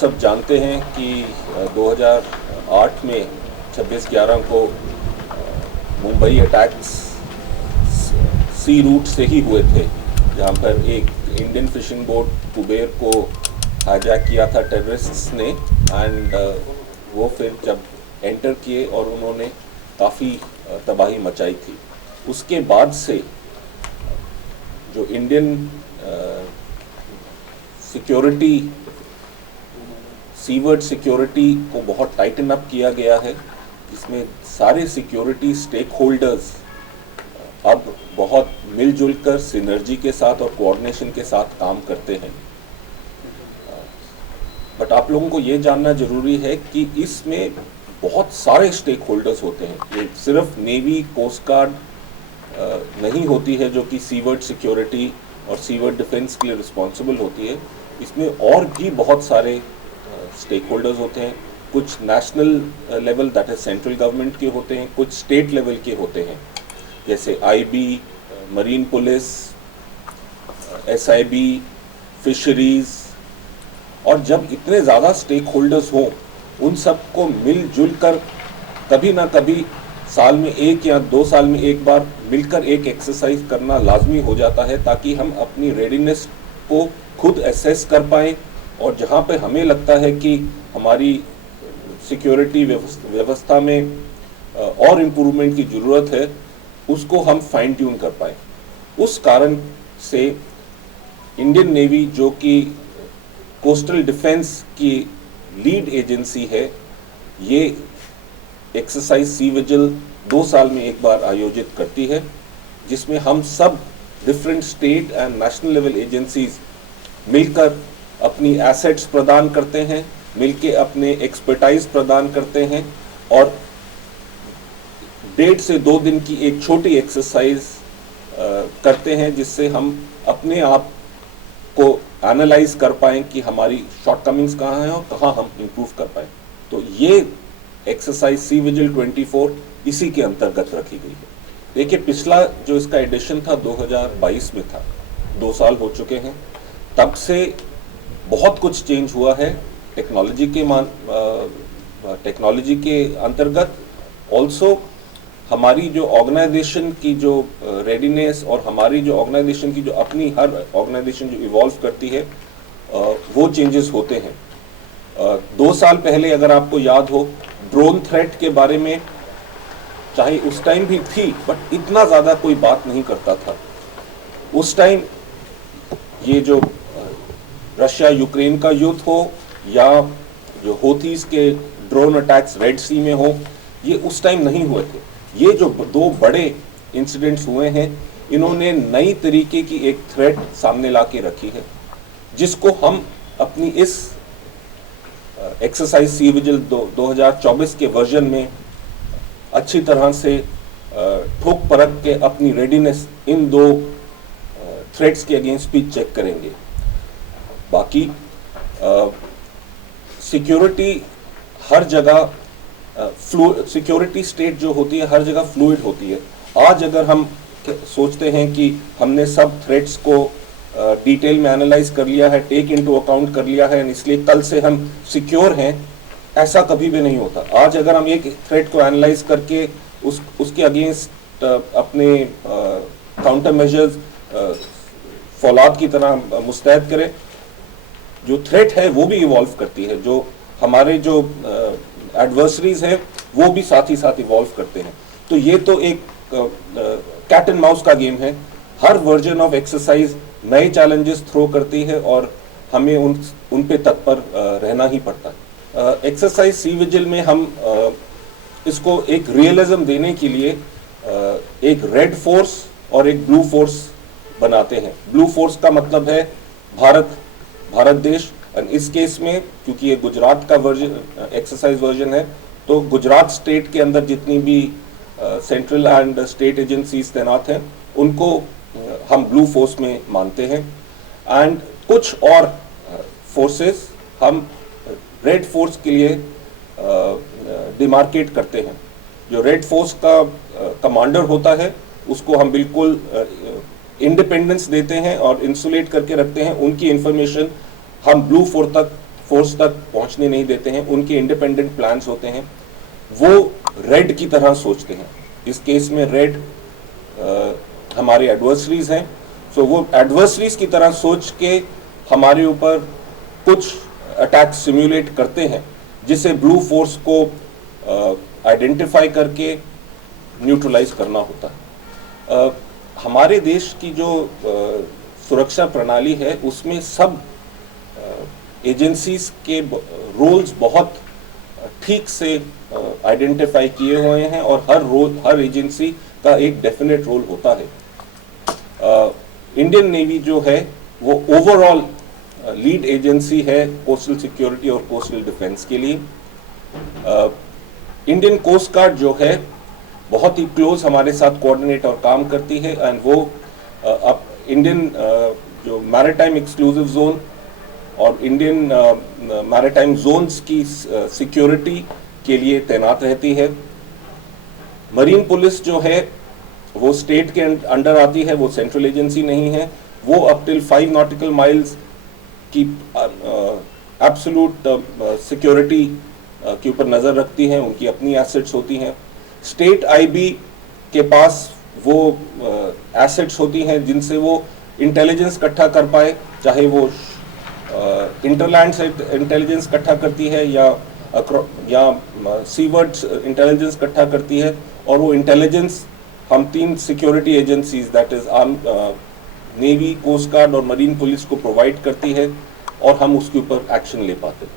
सब जानते हैं कि 2008 में 26/11 को मुंबई अटैक्स सी रूट से ही हुए थे, जहां पर एक इंडियन फिशिंग बोट कुबेर को हाईजैक किया था टेररिस्ट्स ने। एंड वो फिर जब एंटर किए और उन्होंने काफ़ी तबाही मचाई थी, उसके बाद से जो इंडियन सिक्योरिटी सीवर्ड सिक्योरिटी को बहुत टाइटन अप किया गया है, जिसमें सारे सिक्योरिटी स्टेक होल्डर्स अब बहुत मिलजुल कर सिनर्जी के साथ और कोऑर्डिनेशन के साथ काम करते हैं। बट आप लोगों को ये जानना जरूरी है कि इसमें बहुत सारे स्टेक होल्डर्स होते हैं। ये सिर्फ नेवी कोस्ट गार्ड नहीं होती है जो कि सीवर्ड सिक्योरिटी और सीवर्ड डिफेंस के लिए रिस्पॉन्सिबल होती है। इसमें और भी बहुत सारे स्टेक होल्डर्स होते हैं। कुछ national level that is central government के होते हैं, कुछ स्टेट लेवल के होते हैं, जैसे IB, marine police, SIB, fisheries. और जब इतने ज़्यादा स्टेक होल्डर्स हों, उन सबको मिलजुल कर कभी ना कभी साल में एक या 2 साल में एक बार मिलकर एक एक्सरसाइज करना लाजमी हो जाता है, ताकि हम अपनी रेडीनेस को खुद एसेस कर पाएँ और जहाँ पे हमें लगता है कि हमारी सिक्योरिटी व्यवस्था में और इम्प्रूवमेंट की ज़रूरत है, उसको हम फाइन ट्यून कर पाएँ। उस कारण से इंडियन नेवी, जो कि कोस्टल डिफेंस की लीड एजेंसी है, ये एक्सरसाइज सी विजिल 2 साल में एक बार आयोजित करती है, जिसमें हम सब different state and national level agencies मिलकर अपनी एसेट्स प्रदान करते हैं, मिलके अपने एक्सपर्टाइज प्रदान करते हैं और 1.5 से 2 दिन की एक छोटी एक्सरसाइज करते हैं, जिससे हम अपने आप को एनालाइज कर पाएँ कि हमारी शॉर्टकमिंग्स कहाँ हैं और कहाँ हम इम्प्रूव कर पाएँ। तो ये एक्सरसाइज सी विजिल 24 इसी के अंतर्गत रखी गई है। देखिए, पिछला जो इसका एडिशन था 2022 में था, 2 साल हो चुके हैं। तब से बहुत कुछ चेंज हुआ है टेक्नोलॉजी के अंतर्गत। ऑल्सो हमारी जो ऑर्गेनाइजेशन की जो रेडीनेस और हमारी जो ऑर्गेनाइजेशन की जो अपनी हर ऑर्गेनाइजेशन जो इवॉल्व करती है, वो चेंजेस होते हैं। 2 साल पहले अगर आपको याद हो, ड्रोन थ्रेट के बारे में चाहे उस टाइम भी थी, बट इतना ज़्यादा कोई बात नहीं करता था। उस टाइम ये जो रशिया यूक्रेन का युद्ध हो या जो होतीज के ड्रोन अटैक्स रेड सी में हो, ये उस टाइम नहीं हुए थे। ये जो 2 बड़े इंसिडेंट्स हुए हैं, इन्होंने नई तरीके की एक थ्रेट सामने ला के रखी है, जिसको हम अपनी इस एक्सरसाइज सी विजिल 2024 के वर्जन में अच्छी तरह से ठोक परख के अपनी रेडीनेस इन 2 थ्रेट्स के अगेंस्ट भी चेक करेंगे। बाकी सिक्योरिटी हर जगह सिक्योरिटी स्टेट जो होती है हर जगह फ्लूइड होती है। आज अगर हम सोचते हैं कि हमने सब थ्रेट्स को डिटेल में एनालाइज कर लिया है, टेक इनटू अकाउंट कर लिया है, इसलिए कल से हम सिक्योर हैं, ऐसा कभी भी नहीं होता। आज अगर हम एक थ्रेट को एनालाइज करके उसके अगेंस्ट अपने काउंटर मेजर्स फौलाद की तरह मुस्तैद करें, जो थ्रेट है वो भी इवॉल्व करती है, जो हमारे जो एडवर्सरीज हैं वो भी साथ ही साथ इवॉल्व करते हैं। तो ये तो एक कैट एंड माउस का गेम है। हर वर्जन ऑफ एक्सरसाइज नए चैलेंजेस थ्रो करती है और हमें उन पे तत्पर रहना ही पड़ता है। एक्सरसाइज सी विजिल में हम इसको एक रियलिज्म देने के लिए एक रेड फोर्स और एक ब्लू फोर्स बनाते हैं। ब्लू फोर्स का मतलब है भारत देश। इस केस में क्योंकि ये गुजरात का एक्सरसाइज वर्जन है, तो गुजरात स्टेट के अंदर जितनी भी सेंट्रल एंड स्टेट एजेंसीज तैनात हैं, उनको हम ब्लू फोर्स में मानते हैं। एंड कुछ और फोर्सेस हम रेड फोर्स के लिए डिमार्केट करते हैं। जो रेड फोर्स का कमांडर होता है, उसको हम बिल्कुल इंडिपेंडेंस देते हैं और इंसुलेट करके रखते हैं। उनकी इंफॉर्मेशन हम ब्लू फोर्स तक पहुंचने नहीं देते हैं, उनके इंडिपेंडेंट प्लान्स होते हैं, वो रेड की तरह सोचते हैं। इस केस में रेड हमारे एडवर्सरीज हैं, सो वो एडवर्सरीज की तरह सोच के हमारे ऊपर कुछ अटैक सिम्युलेट करते हैं, जिसे ब्लू फोर्स को आइडेंटिफाई करके न्यूट्रलाइज करना होता है। हमारे देश की जो सुरक्षा प्रणाली है उसमें सब एजेंसीज के रोल्स बहुत ठीक से आइडेंटिफाई किए हुए हैं और हर एजेंसी का एक डेफिनेट रोल होता है। इंडियन नेवी जो है वो ओवरऑल लीड एजेंसी है कोस्टल सिक्योरिटी और कोस्टल डिफेंस के लिए। इंडियन कोस्ट गार्ड जो है बहुत ही क्लोज हमारे साथ कोऑर्डिनेट और काम करती है, एंड वो अब इंडियन जो मैरिटाइम एक्सक्लूसिव जोन और इंडियन मैरिटाइम जोन्स की सिक्योरिटी के लिए तैनात रहती है। मरीन पुलिस जो है वो स्टेट के अंडर आती है, वो सेंट्रल एजेंसी नहीं है। वो अप टिल 5 नॉटिकल माइल्स की एब्सोल्यूट सिक्योरिटी के ऊपर नज़र रखती हैं, उनकी अपनी एसेट्स होती हैं। स्टेट आईबी के पास वो एसेट्स होती हैं जिनसे वो इंटेलिजेंस इकट्ठा कर पाए, चाहे वो इंटरलैंड से इंटेलिजेंस इकट्ठा करती है या सीवर्ड्स इंटेलिजेंस इकट्ठा करती है, और वो इंटेलिजेंस हम 3 security agencies that is navy, coast guard और मरीन पुलिस को प्रोवाइड करती है, और हम उसके ऊपर एक्शन ले पाते हैं।